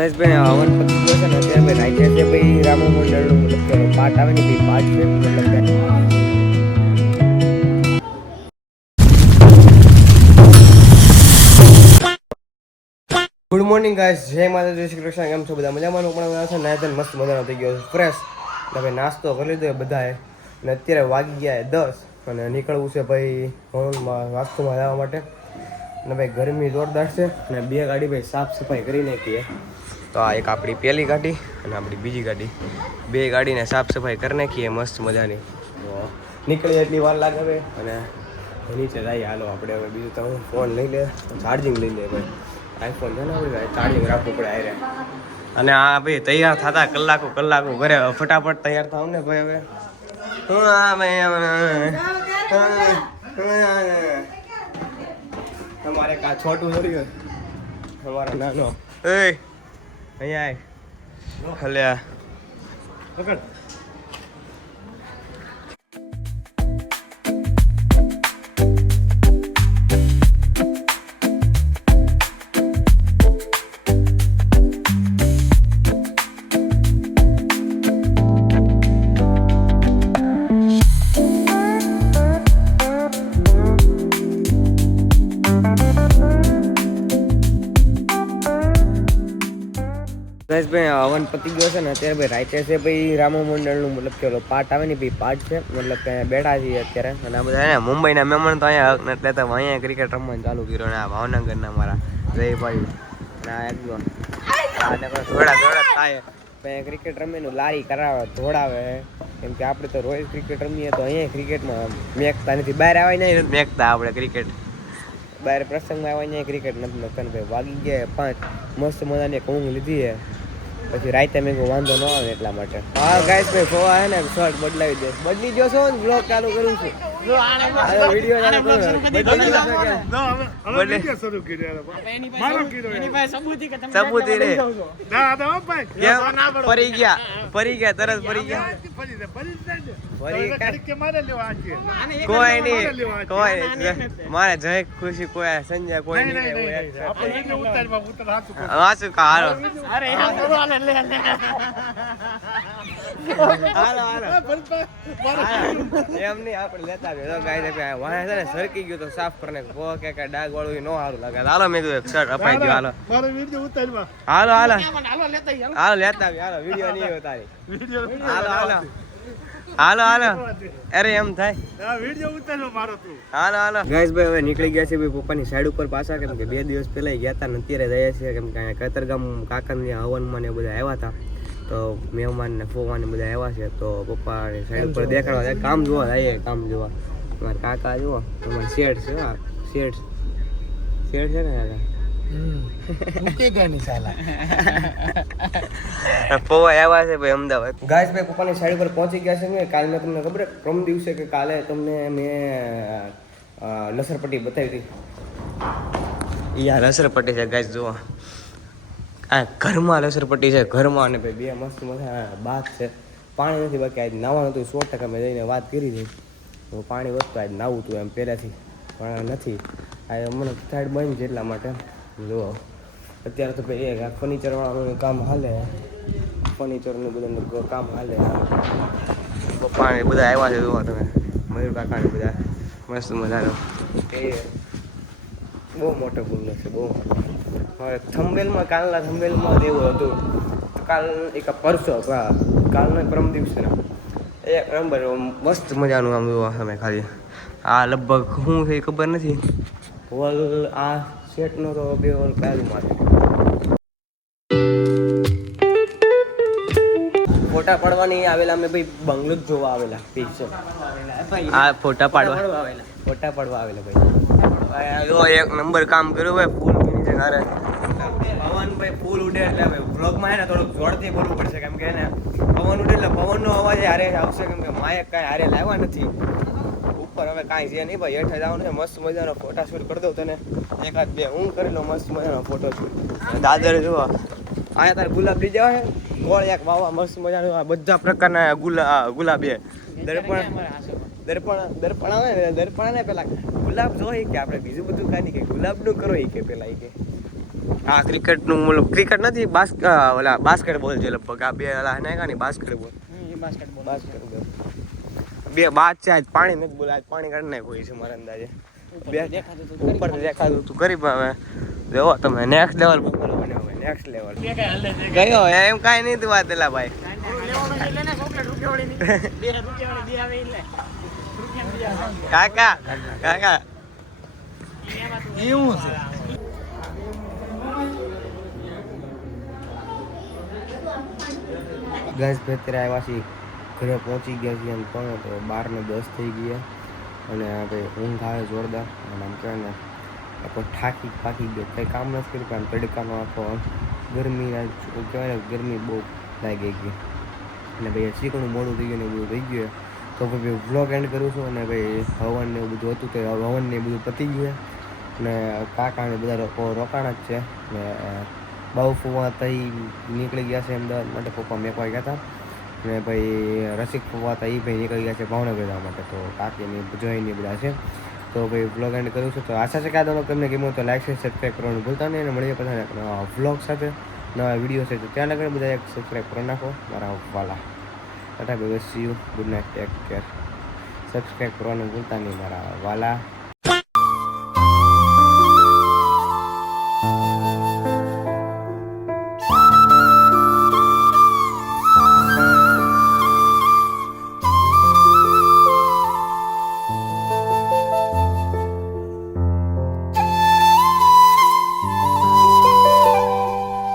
ભાઈ હવન પતી ગયો છે ને અત્યારે ભાઈ રાઈતે છે ભાઈ રામો મંડળનું મતલબ કે પાઠ આવે ને ભાઈ પાઠ છે મતલબ ગુડ મોર્નિંગ ગાઈસ, જય માતા જય શ્રી કૃષ્ણ. કેમ છો બધા? મજામાં? પણ છે નાયતન મસ્ત મજાનો થઈ ગયો ફ્રેશ. ભાઈ નાસ્તો કરી લીધો બધાએ અને અત્યારે વાગી ગયા 10 અને નીકળવું છે ભાઈ હવનમાં વાસ્તુમાં જવા માટે. અને ભાઈ ગરમી જોરદાર છે અને બે ગાડી ભાઈ સાફ સફાઈ કરી નાખીએ. તો આ એક આપણી પહેલી ગાડી અને આપણી બીજી ગાડી, બે ગાડીને સાફ સફાઈ કરી નાખીએ મસ્ત મજાની. તો નીકળીએ એટલી વાર લાગે હવે અને નીચે જઈએ. હાલો આપણે હવે બીજું તો હું ફોન લઈ લે, ચાર્જિંગ લઈ લે ભાઈ. આઈફોન છે ને આપણે ચાર્જિંગ રાખવું પડે આરે. અને આ ભાઈ તૈયાર થતા કલાકો ઘરે ફટાફટ તૈયાર થાવ ને ભાઈ. હવે તમારે કા છોટું થયું અમારો નાનો અહીંયા હલ્યા પકડ. ભાઈ હવન પતી ગયો છે ને અત્યારે ભાઈ રાઈતે છે ભાઈ રામો મંડળનું મતલબ કે પાઠ આવે ને ભાઈ પાઠ છે મતલબ કે બેઠા છીએ અત્યારે. અને આ બધા મુંબઈના મહેમાન તો અહીંયા એટલે તો અહીંયા ક્રિકેટ રમવાનું ચાલુ કર્યું. ને આ ભાવનગરના મારા જયભાઈ ના એકદમ થોડા થાય ભાઈ ક્રિકેટ રમીને લારી કરાવે ધોડાવે. કેમ કે આપણે તો રોજ ક્રિકેટ રમીએ તો અહીંયા ક્રિકેટમાં મેકતા નથી, બહાર આવે નહીં મેકતા આપણે ક્રિકેટ. બહાર પ્રસંગમાં આવે અહીંયા ક્રિકેટ નથી મેકતા. ભાઈ વાગી ગયા 5 મસ્ત મજાની ઊંઘ લીધી છે. પછી રાતે મેં વાંધો ન આવે એટલા માટે. હા ગાઈસ ભાઈ ફોવા હે ને શર્ટ બદલાવી દે. બદલી જોશો ને બ્લોગ ચાલુ કરું છું. વિડિયો ચાલુ કરું. બદલી જોશો કે વિડિયો શરૂ કર્યો. મારો કર્યો એની પાસે સબૂતી રે. ના ભાઈ પરી ગયા તરત પરી ગયા. કોઈ નહીં મારે જય ખુશી કોઈ સંજય કોઈ નહીં. વાંચું કા હાલો એમ નહીં આપણે લેતા વાહ છે ને સરકી ગયું તો સાફ કરીને કે ડાઘ વાળું ન સારું લાગે. હાલો મેં કીધું શર્ટ અપાઈ ગયો. હાલો હાલો લેતા હાલો વિડીયો નહીં ઉતારી. હાલો અરે એમ થાય હાલો ગાઈસ ભાઈ હવે નીકળી ગયા છે ભાઈ પપ્પાની સાઈડ ઉપર પાછા. કેમ કે 2 દિવસ પહેલા ગયા હતા ને અત્યારે ગયા છે. કેમ કે કતરગામ કાકાની હવનમાં ને બધા આવ્યા હતા તો મહેમાન ને ફોવાને બધા આવ્યા છે. તો પપ્પાની સાઈડ ઉપર દેખાડવા કામ જોવા જાય. કામ જોવા મારા કાકા જુઓ તમારે શેઠ છે. શેઠ છે ને પપ્પા આવ્યા છે ભાઈ અમદાવાદ. ગાઈસ ભાઈ પપ્પાની સાઈડ પર પહોંચી ગયા છે ને. કાલે મેં તમને ખબર પ્રમ દિવસે કે કાલે તમને મેં લસરપટ્ટી બતાવી હતી. યાર લસરપટ્ટી છે ગાઈસ જુઓ. આ ઘરમાં લસરપટ્ટી છે ઘરમાં. અને ભાઈ 2 મસ્ત મજા બાથ છે. પાણી નથી બાકી આજ નાવાનું હતું 100% મેં જઈને વાત કરી હતી. હું પાણી વધતું આજ નાવું હતું એમ પહેલાંથી પણ નથી. આ મને સાઈડ બંધ છે એટલા માટે જુઓ. અત્યારે તો ભાઈ એક ફર્નિચર વાળાનું કામ હાલે. ફર્નિચરનું બધું કામ હાલે. પપ્પાને બધા આવ્યા છે જુઓ તમે. મયુર કાકાને બધા મસ્ત મજાનો. એ બહુ મોટો ગુલ્લો છે બહુ. હવે થંબેલમાં કાલના થંબેલમાં જ એવું હતું. કાલ એક પરસો કાલનો પરમ દિવસે એક નંબર મસ્ત મજાનું આમ જુઓ તમે. ખાલી આ લગભગ શું છે ખબર નથી. હોલ આ સેટનો તો 2 હોલ બાજુમાં છે. ફોટા પાડવાની આવેલા અમે ભાઈ બંગલો જ જોવા આવેલા. આ ફોટા પાડવા આવેલા ભાઈ. એક નંબર કામ કર્યું ભાઈ. ફૂલ ઘરે પવન ભાઈ ફૂલ ઉડે એટલે વ્લોગમાં ને થોડુંક જોરથી બોલવું પડશે. કેમ કે એને પવન ઉડે એટલે પવનનો અવાજ હારે આવશે. કેમ કે માયક કાંઈ હારે લાવવા નથી ઉપર. હવે કાંઈ છે નહીં ભાઈ. હેઠળ જવાનું છે. મસ્ત મજાનો ફોટા શૂટ કરી દઉં તને. 1-2 હું કરી લો મસ્ત મજાનો ફોટો શૂટ. દાદર જુઓ અહીંયા તારે ગુલાબ લઈ જવા છે. ગોળ એક વાવા મસ્ત મજાનું. બધા પ્રકારના ગુલાબ છે. દર્પણ આવે ને દર્પણ ને પેલા ગુલાબ જોઈ કે આપણે બીજું બધું કાંઈ નહીં કે ગુલાબનું કરો કે પેલા કે આ ક્રિકેટનું મતલબ ક્રિકેટ નથી ઓલા બાસ્કેટબોલ છે લગભગ આ બે ઓલા નાખ્યા ને બાસ્કેટબોલ બાસ્કેટબોલ બે બાદ છે આજ પાણી નથી બોલે આજ પાણી કાઢી નાખ્યું છે મારા અંદાજે ઉપર દેખાતું તું કરી હવે જોવો તમે નેક્સ્ટ લેવલ બપોરો બને હવે નેક્સ્ટ લેવલ ગયો એમ કાંઈ નહીં તું વાત એલા ભાઈ કાકા કાકા એવું છે ગેસ ભેતરે આવ્યા છીએ ઘરે પહોંચી ગયા છીએ એમ પણ તો 12:10 થઈ ગયા અને આપણે ઊંઘ આવે જોરદાર અને આમ કહેવાય ને આપણે થાકી ગયો કંઈ કામ નથી કર્યું પણ તડકાનો આખો ગરમી કહેવાય ને ગરમી બહુ લાગી ગઈ અને ભાઈ શીખવાનું મોડું થઈ ગયું ને બધું થઈ ગયું તો ભાઈ વ્લોગ એન્ડ કરું છું અને ભાઈ હવન ને એવું બધું હતું તો હવન ને બધું પતી ગયું અને કાકાને બધા રોકાણા જ છે ને બહુ ફુવા તઈ નીકળી ગયા છે અમદાવાદ માટે પપ્પા મેકવા ગયા હતા ને ભાઈ રસિક ફુવા હતા એ ભાઈ નીકળી ગયા છે ભાવનગર જવા માટે તો કાકીની જોઈને બધા છે તો ભાઈ વ્લોગ એન્ડ કરું છું તો આશા છે કે આ તમને તમને ગમ્યું તો લાઈક સબસ્ક્રાઈબ કરવાનું ભૂલતા નહીં અને મળીએ પછી વ્લોગ સાથે નવા વિડીયો છે તો ત્યાં લગન બધા એક સબસ્ક્રાઈબ કરી નાખો મારા વાલા Tata bye see you good night take care subscribe કરવાનું ભૂલતા નહીં મારા વાલા